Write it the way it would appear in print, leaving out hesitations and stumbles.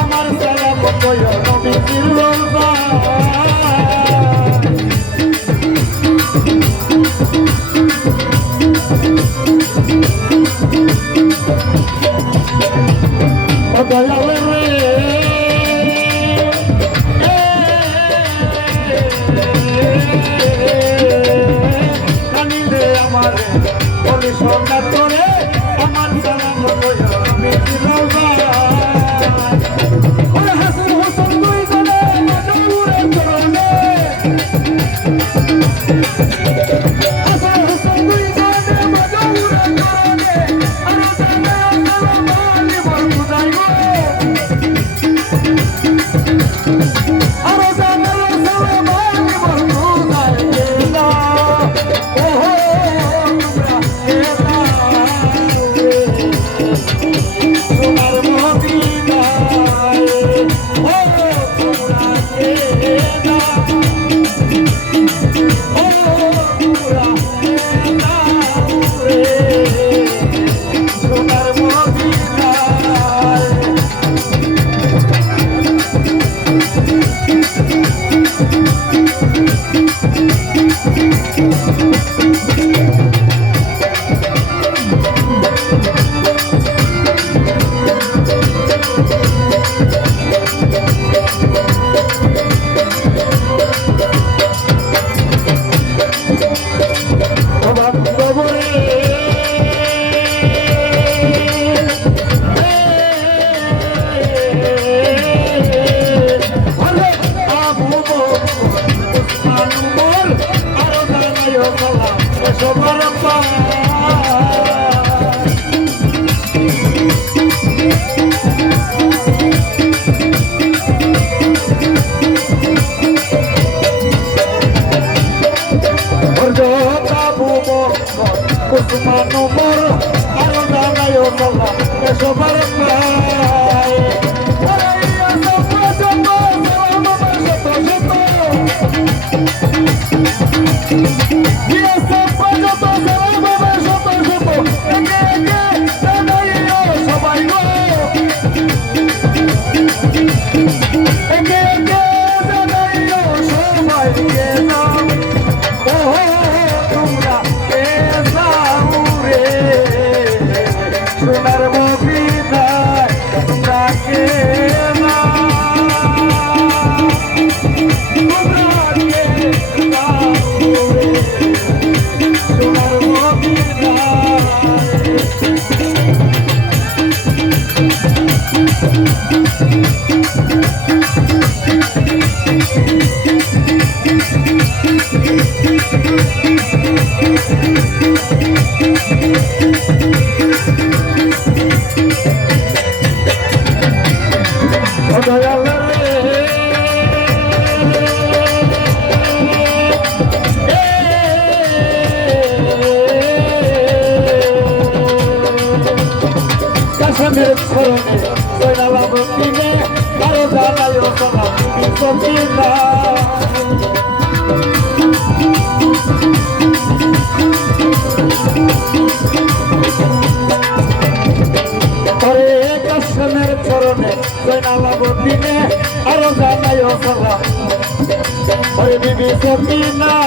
আমার সালাম কইও নবীর রওজা ও দয়াল রে কানিলে আমার বলি সোনা তোরে আমার সালাম কইও নবীর রওজা Usmanu mor, alo danayo kala, eso barangay. Paraya sa pajato, selama bersoto-soto. Dia sa pajato, selama bersoto-soto. Eke, danayo sabay go. Eke, danayo sabay go. Oh, tumra. সোনার মদিনায় থাকে না সোনার Kasamir sorone, soy la bambine, caro dala yo sola, soquina. Ore kasamir sorone, soy la bambine, caro dala yo sola, soy bibi soquina.